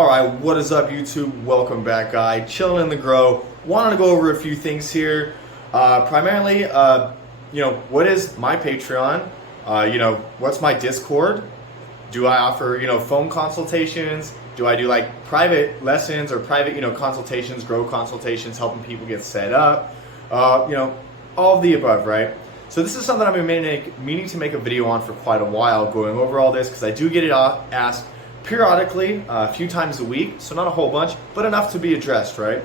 Alright, what is up YouTube? Welcome back, guy. Chilling in the grow. Wanted to go over a few things here. Primarily, what is my Patreon? What's my Discord? Do I offer, phone consultations? Do I do like private lessons or private, consultations, grow consultations, helping people get set up? All of the above, right? So this is something I've been meaning to make a video on for quite a while, going over all this, because I do get it asked periodically, a few times a week, so not a whole bunch, but enough to be addressed, right?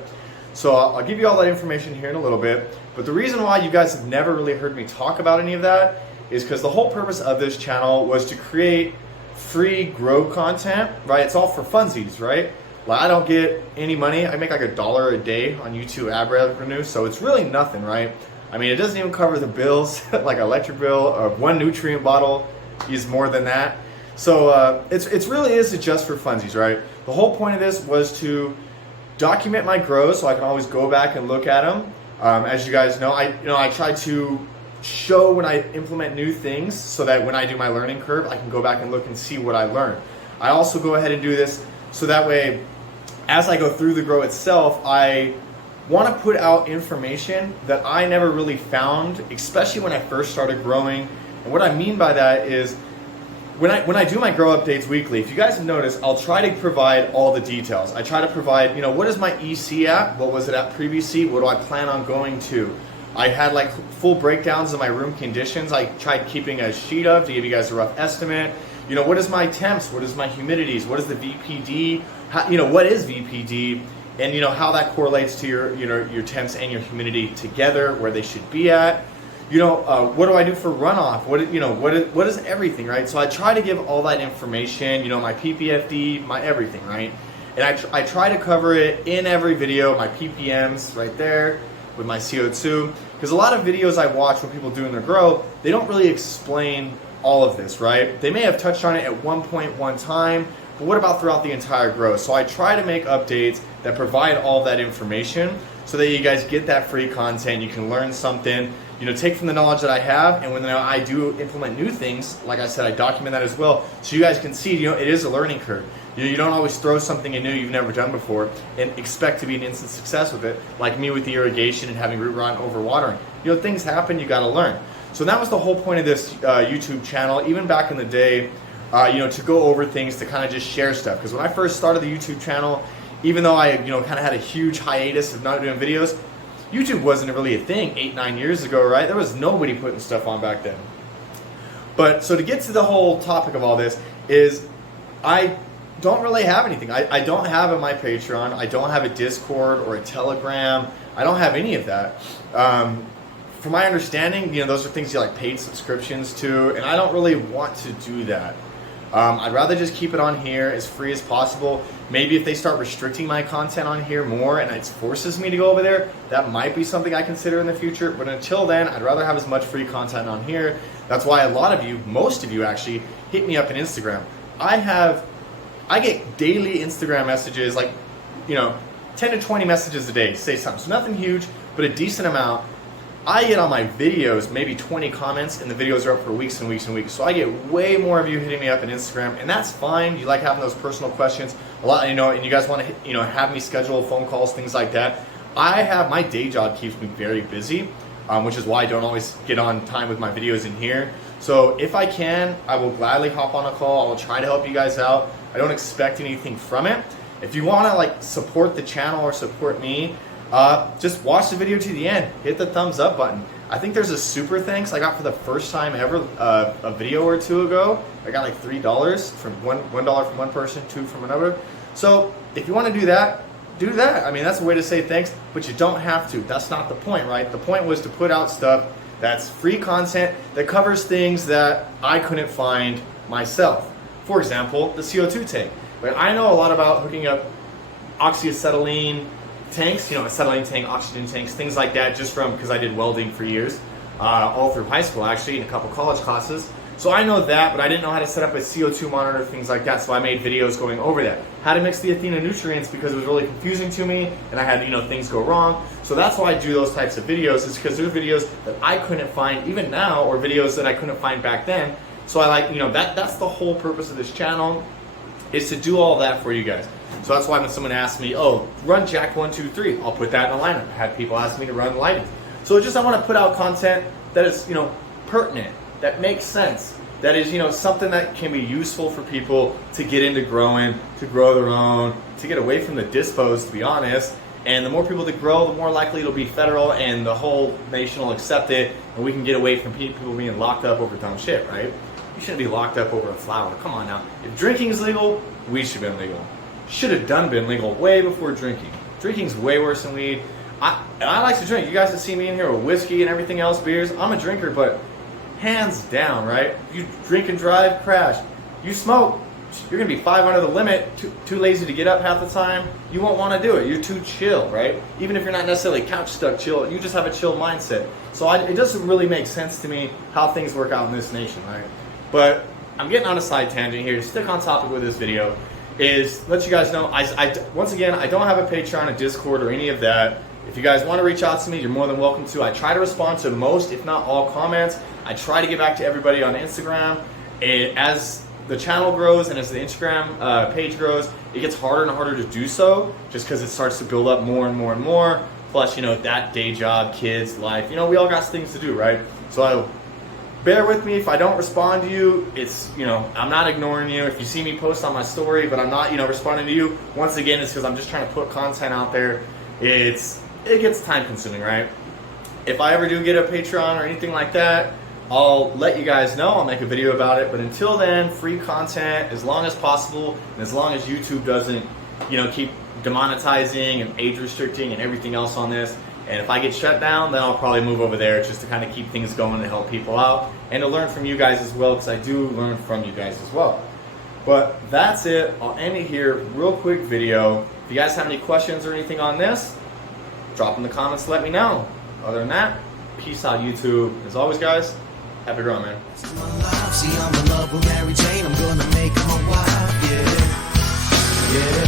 So I'll give you all that information here in a little bit, but the reason why you guys have never really heard me talk about any of that is because the whole purpose of this channel was to create free grow content, right? It's all for funsies, right? Like, I don't get any money. I make like $1 a day on YouTube ad revenue, so it's really nothing, right? I mean, it doesn't even cover the bills, like electric bill, or one nutrient bottle is more than that. So it's really is just for funsies, right? The whole point of this was to document my grows so I can always go back and look at them. As you guys know, I try to show when I implement new things so that when I do my learning curve, I can go back and look and see what I learned. I also go ahead and do this so that way, as I go through the grow itself, I want to put out information that I never really found, especially when I first started growing. And what I mean by that is, when I do my grow updates weekly, if you guys have noticed, I'll try to provide all the details. I try to provide, what is my EC at? What was it at previously? What do I plan on going to? I had like full breakdowns of my room conditions. I tried keeping a sheet of to give you guys a rough estimate. What is my temps? What is my humidities? What is the VPD? What is VPD? And how that correlates to your temps and your humidity together, where they should be at. What do I do for runoff? What is everything, right? So I try to give all that information, my PPFD, my everything, right? And I try to cover it in every video, my PPMs right there with my CO2, because a lot of videos I watch when people doing their grow, they don't really explain all of this, right? They may have touched on it at one point, one time, but what about throughout the entire grow? So I try to make updates that provide all that information so that you guys get that free content, you can learn something, take from the knowledge that I have, and when I do implement new things, like I said, I document that as well, so you guys can see, it is a learning curve. You don't always throw something in new you've never done before and expect to be an instant success with it, like me with the irrigation and having root rot and overwatering. Things happen, you gotta learn. So that was the whole point of this YouTube channel, even back in the day, to go over things, to kind of just share stuff. Because when I first started the YouTube channel, even though I kind of had a huge hiatus of not doing videos, YouTube wasn't really a thing 8-9 years ago, right? There was nobody putting stuff on back then. But so to get to the whole topic of all this is, I don't really have anything. I don't have my Patreon. I don't have a Discord or a Telegram. I don't have any of that. From my understanding, those are things you like paid subscriptions to, and I don't really want to do that. I'd rather just keep it on here as free as possible. Maybe if they start restricting my content on here more and it forces me to go over there, that might be something I consider in the future. But until then, I'd rather have as much free content on here. That's why a lot of you, most of you actually, hit me up on Instagram. I get daily Instagram messages, like, 10 to 20 messages a day, say something. So nothing huge, but a decent amount. I get on my videos maybe 20 comments, and the videos are up for weeks and weeks and weeks. So I get way more of you hitting me up on Instagram, and that's fine. You like having those personal questions a lot, and you guys want to, have me schedule phone calls, things like that. My day job keeps me very busy, which is why I don't always get on time with my videos in here. So if I can, I will gladly hop on a call. I will try to help you guys out. I don't expect anything from it. If you want to support the channel or support me, just watch the video to the end. Hit the thumbs up button. I think there's a super thanks I got for the first time ever a video or two ago. I got like $3 from $1 from one person, $2 from another. So if you want to do that, do that. I mean, that's a way to say thanks, but you don't have to. That's not the point, right? The point was to put out stuff that's free content that covers things that I couldn't find myself. For example, the CO2 tank. But I know a lot about hooking up oxyacetylene tanks, acetylene tank, oxygen tanks, things like that, just because I did welding for years, all through high school actually, and a couple college classes. So I know that, but I didn't know how to set up a CO2 monitor, things like that, so I made videos going over that. How to mix the Athena nutrients, because it was really confusing to me, and I had, things go wrong. So that's why I do those types of videos, is because there's videos that I couldn't find even now, or videos that I couldn't find back then. So I that's the whole purpose of this channel, is to do all that for you guys. So that's why when someone asks me, oh, run Jack 1, 2, 3, I'll put that in the lineup. I had people ask me to run lighting. So it's just I want to put out content that is, pertinent, that makes sense, that is, something that can be useful for people to get into growing, to grow their own, to get away from the dispos, to be honest. And the more people that grow, the more likely it'll be federal and the whole nation will accept it, and we can get away from people being locked up over dumb shit, right? You shouldn't be locked up over a flower. Come on now. If drinking is legal, weed should have been legal. Should have been legal way before drinking. Drinking's way worse than weed. I like to drink. You guys have seen me in here with whiskey and everything else, beers. I'm a drinker, but hands down, right? You drink and drive, crash. You smoke, you're going to be 5 under the limit, too lazy to get up half the time. You won't want to do it. You're too chill, right? Even if you're not necessarily couch stuck chill, you just have a chill mindset. So it doesn't really make sense to me how things work out in this nation, right? But I'm getting on a side tangent here. To stick on topic with this video is let you guys know, once again, I don't have a Patreon, a Discord, or any of that. If you guys want to reach out to me, you're more than welcome to. I try to respond to most, if not all, comments. I try to get back to everybody on Instagram. As the channel grows and as the Instagram page grows, it gets harder and harder to do so just because it starts to build up more and more and more. Plus, that day job, kids, life. We all got things to do, right? So bear with me if I don't respond to you. It's, I'm not ignoring you. If you see me post on my story, but I'm not, responding to you, once again, it's because I'm just trying to put content out there. It gets time consuming, right? If I ever do get a Patreon or anything like that, I'll let you guys know. I'll make a video about it. But until then, free content as long as possible, and as long as YouTube doesn't, keep demonetizing and age restricting and everything else on this. And if I get shut down, then I'll probably move over there just to kind of keep things going and help people out and to learn from you guys as well, because I do learn from you guys as well. But that's it. I'll end it here. Real quick video. If you guys have any questions or anything on this, drop in the comments, let me know. Other than that, peace out, YouTube. As always, guys, happy growing, man. See, I'm in love with Mary Jane. I'm gonna make her my wife, yeah.